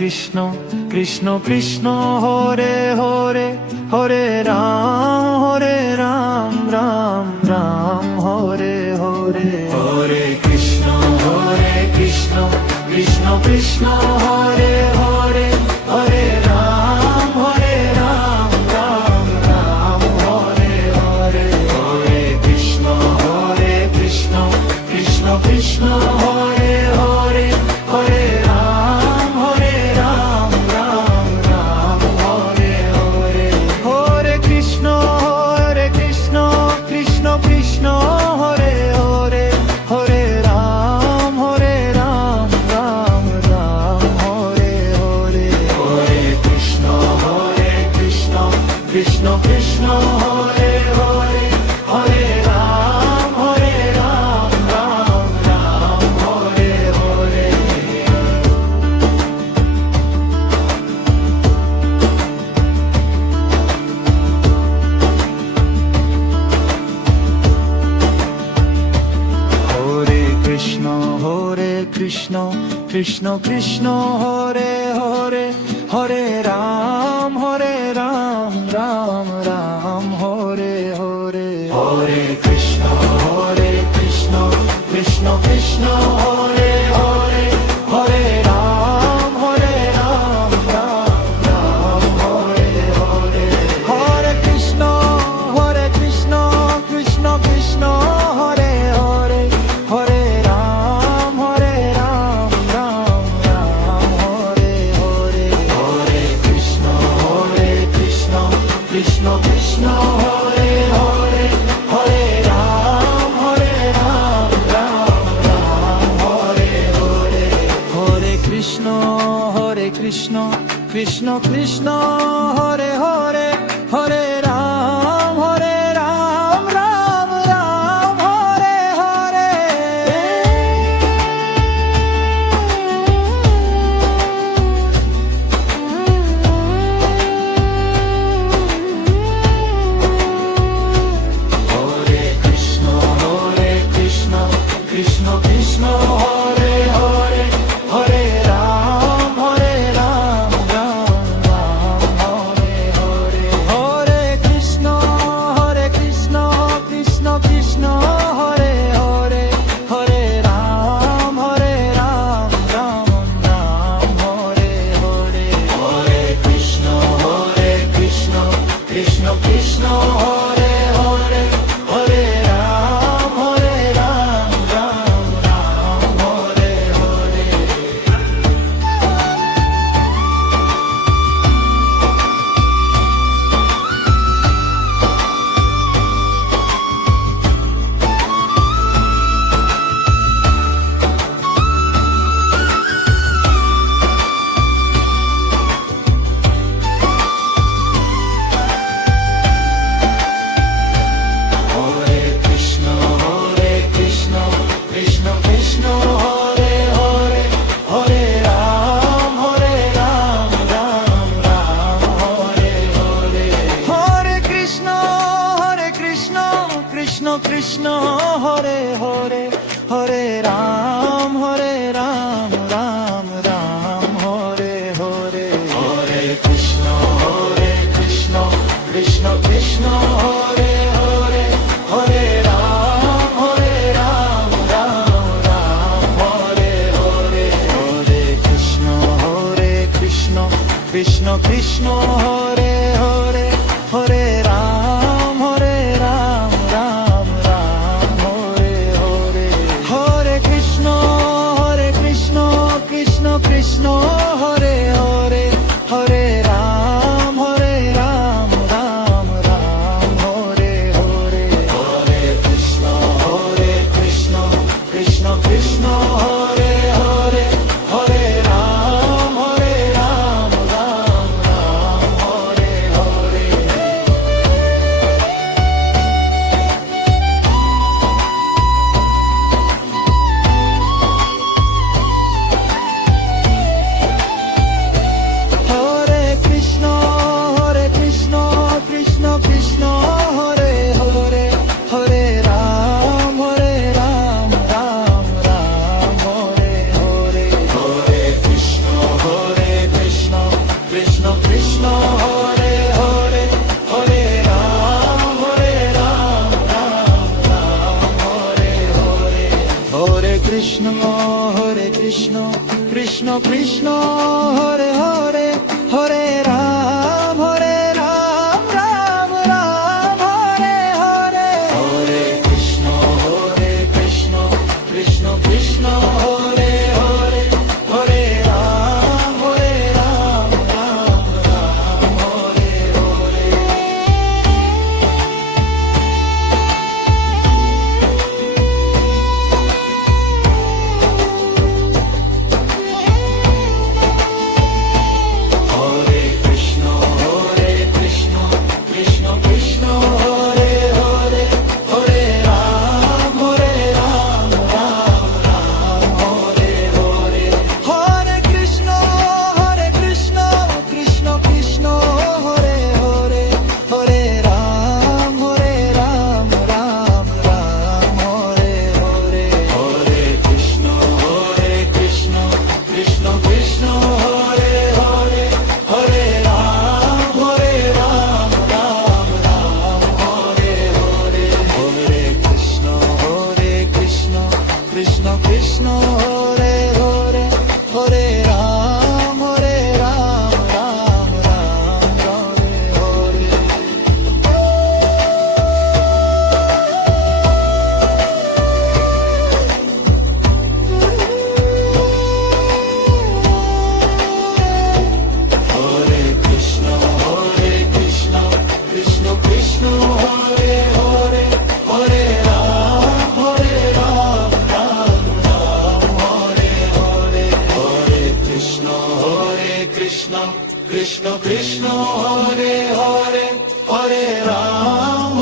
Krishna Krishna Krishna Hare Hare Hare Ram Ram Ram Hare Hare Hare Krishna Krishna Krishna Hare Hare Hare Ram Ram Ram Hare Hare Hare Krishna Krishna Krishna Hare Hare Hare Ram Ram Ram Hare Hare Hare Krishna Krishna Krishna Hare Hare Hare Ram Ram Ram Hare Hare Hare Krishna Krishna Krishna Hare Hare Hare Ram Ram Ram Hare Hare Hare Krishna Krishna Krishna Hare Hare Hare Ram Ram Ram Hare Hare Hare Krishna Krishna Krishna Hare Hare Hare Ram Ram Ram Hare Hare Hare Krishna Krishna Krishna Hare Hare Hare Ram Ram Ram Hare Hare Hare Krishna Krishna Krishna Hare Hare Hare Ram Ram Ram Hare Hare Hare Krishna Krishna Krishna Hare Hare Hare Ram Ram Ram Hare Hare Hare Krishna Krishna Krishna Hare Hare Hare Ram Ram Ram Hare Hare Hare Krishna Krishna Krishna Hare Hare Hare Ram Ram Ram Hare Hare Hare Krishna Krishna Krishna Hare Hare Hare Ram Ram Ram Hare Hare Hare Krishna Krishna Krishna Hare Hare Hare Ram Ram Ram Hare Hare Hare Krishna Krishna Hare Hare Hare Ram Ram Ram Hare Hare Hare Krishna Krishna Krishna Hare Hare Hare Ram Ram Ram Hare Hare Hare Krishna Krishna Hare Hare Hare Ram Ram Ram Hare Hare Hare Krishna Krishna Hare Hare Hare Ram Ram Ram Hare Hare Hare Krishna Krishna Hare Hare Hare Ram Ram Ram Hare Hare Krishna Hare Hare Hare Ram Ram Ram Hare Hare Hare Krishna Krishna Krishna Hare Hare Hare Ram Ram Ram Hare Hare Hare Krishna Krishna Krishna Hare Hare Hare Ram Ram Ram Hare Hare Hare Krishna Krishna Krishna Hare Hare Hare Ram Ram Ram Hare Hare Hare Krishna Krishna Krishna Hare Hare Hare Ram Ram Ram Hare Hare Hare Krishna Krishna Krishna Hare Hare Hare Ram Ram Ram Hare Hare Hare Krishna Krishna Krishna Hare Hare Hare Ram Ram Ram Hare Hare Hare Krishna Krishna Krishna Hare Hare Hare Ram